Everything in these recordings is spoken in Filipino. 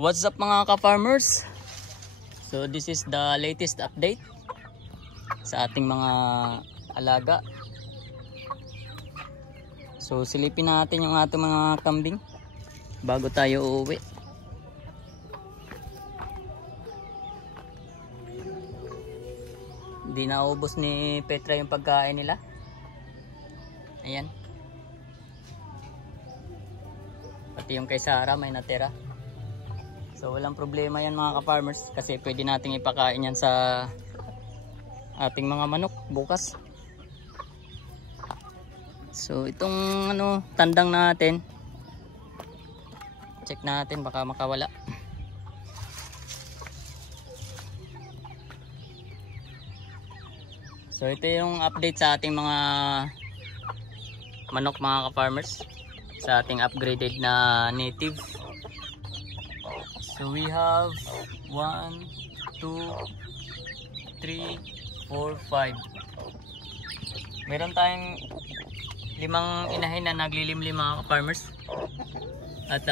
What's up mga ka-farmers? So this is the latest update sa ating mga alaga. So silipin natin yung ating mga kambing bago tayo uuwi. Hindi naubos ni Petra yung pagkain nila. Ayan. Pati yung kay Sarah may natira. So walang problema yan mga ka-farmers kasi pwede nating ipakain yan sa ating mga manok bukas. So itong tandang natin, check natin baka makawala. So ito yung update sa ating mga manok mga ka-farmers sa ating upgraded na native. So we have 1, 2, 3, 4, 5. Meron tayong 5 inahin na naglilimlim mga ka-farmers. At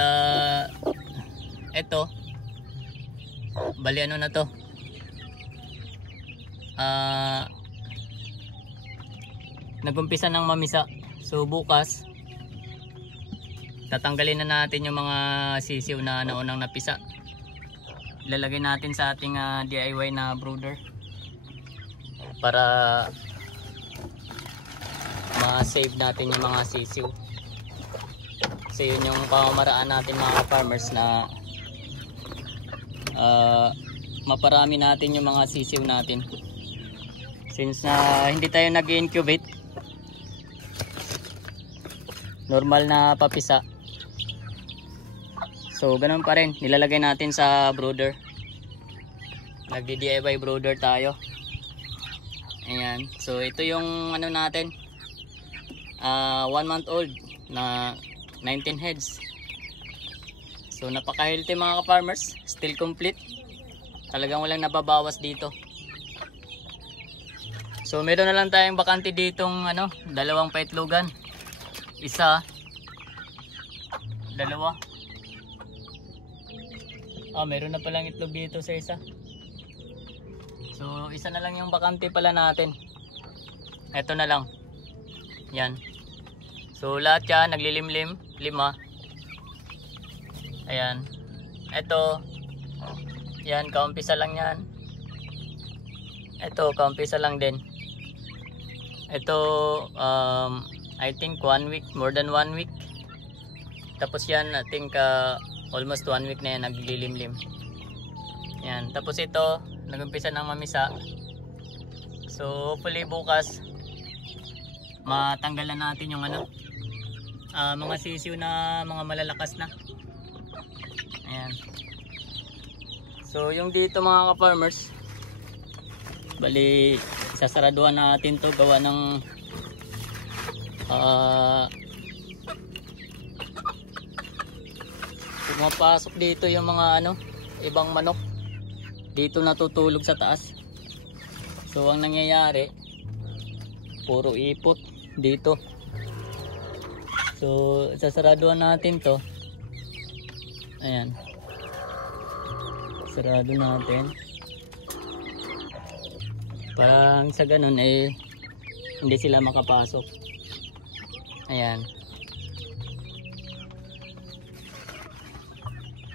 eto bali ano na to, nagumpisa ng mamisa. So bukas tatanggalin na natin yung mga sisiw na naunang napisa. Ilalagay natin sa ating DIY na brooder para ma-save natin yung mga sisiw. Kasi yun yung pamamaraan natin mga farmers na maparami natin yung mga sisiw natin. Since hindi tayo nag-incubate, normal na papisa. So ganun pa rin, nilalagay natin sa brooder. Nagdi-DIY brooder tayo. Ayan. So ito yung natin, 1 month old na 19 heads. So napaka-healthy mga ka-farmers, still complete. Talagang walang nababawas dito. So meron na lang tayong bakante ditong dalawang paitlogan. Isa, dalawa. Meron na palang itlog dito sa isa. So isa na lang yung bakante pala natin. Ito na lang. Yan. So lahat yan naglilimlim, 5. Ayan. Ito, yan, kaumpisa lang yan. Ito, kaumpisa lang din. Ito, I think 1 week, more than 1 week. Tapos yan, I think almost 1 week na yan naglilimlim. Yan. Tapos ito, nagumpisa ng mamisa. So hopefully bukas matanggalan natin yung mga sisiw na mga malalakas na. Ayan. So yung dito mga ka-farmers, bali sasaraduhan natin to gawa ng pumapasok dito yung mga ibang manok dito natutulog sa taas. So ang nangyayari, puro ipot dito. So sasaraduhan natin to. Ayan, sarado natin parang sa ganun hindi sila makapasok. Ayan,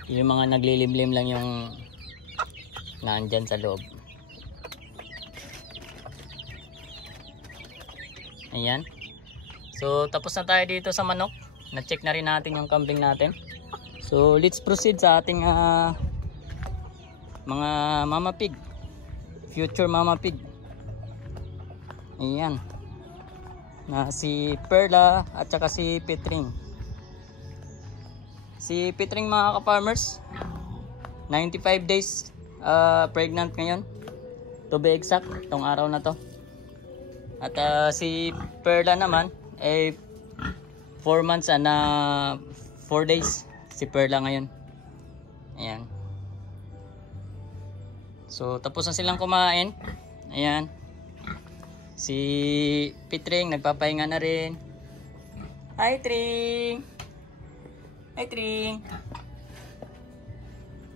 yung mga naglilimlim lang yung naandyan sa loob. Ayan. So tapos na tayo dito sa manok. Na-check na rin natin yung kambing natin. So let's proceed sa ating mga mama pig, future mama pig. Ayan, na si Perla at saka si Petring. Si Petring mga ka-farmers, 95 days pregnant ngayon, to be exact, itong araw na to. At si Perla naman 4 months na 4 days si Perla ngayon. Ayan. So tapos na silang kumain. Ayan. Si Petring nagpapahinga na rin. Hi Tring. Hi Tring.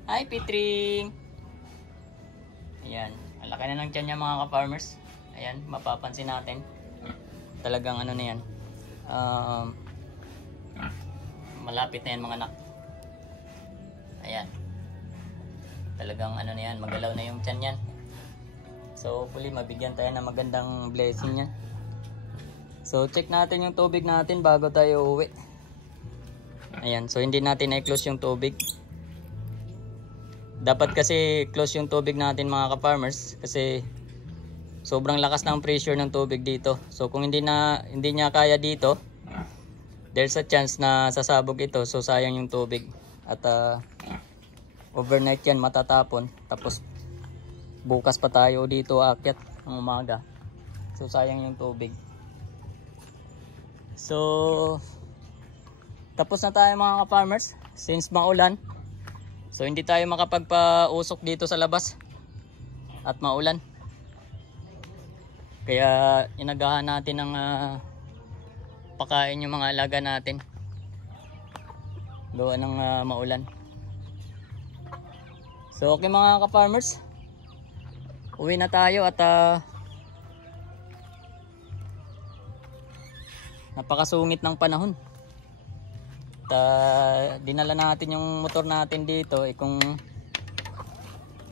Hi Pitring! Ayan, ang laki na ng tiyan niya mga ka-farmers. Ayan, mapapansin natin. Talagang ano na yan. Malapit na yan mga anak. Ayan. Talagang ano na yan, magalaw na yung tiyan yan. So hopefully mabigyan tayo ng magandang blessing yan. So check natin yung tubig natin bago tayo uuwi. Ayan, so hindi natin i-close yung tubig. Dapat kasi close yung tubig natin mga ka-farmers kasi sobrang lakas ng pressure ng tubig dito. So kung hindi niya kaya dito, there's a chance na sasabog ito. So sayang yung tubig. At overnight yan matatapon. Tapos bukas pa tayo dito aakyat ng umaga. So sayang yung tubig. So tapos na tayo mga ka-farmers since maulan. So hindi tayo makapagpa-usok dito sa labas at maulan. Kaya inagahan natin ng pakain yung mga alaga natin. Gawa ng maulan. So okay mga ka-farmers, uwi na tayo at napakasungit ng panahon. At dinala natin yung motor natin dito. Kung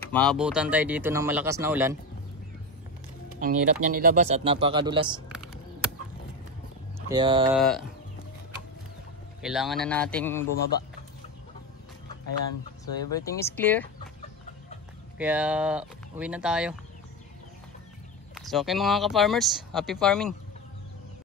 maabutan tayo dito ng malakas na ulan, ang hirap niyan ilabas at napakadulas. Kaya kailangan na nating bumaba. Ayan, so everything is clear. Kaya uwi na tayo. So okay mga ka-farmers, happy farming.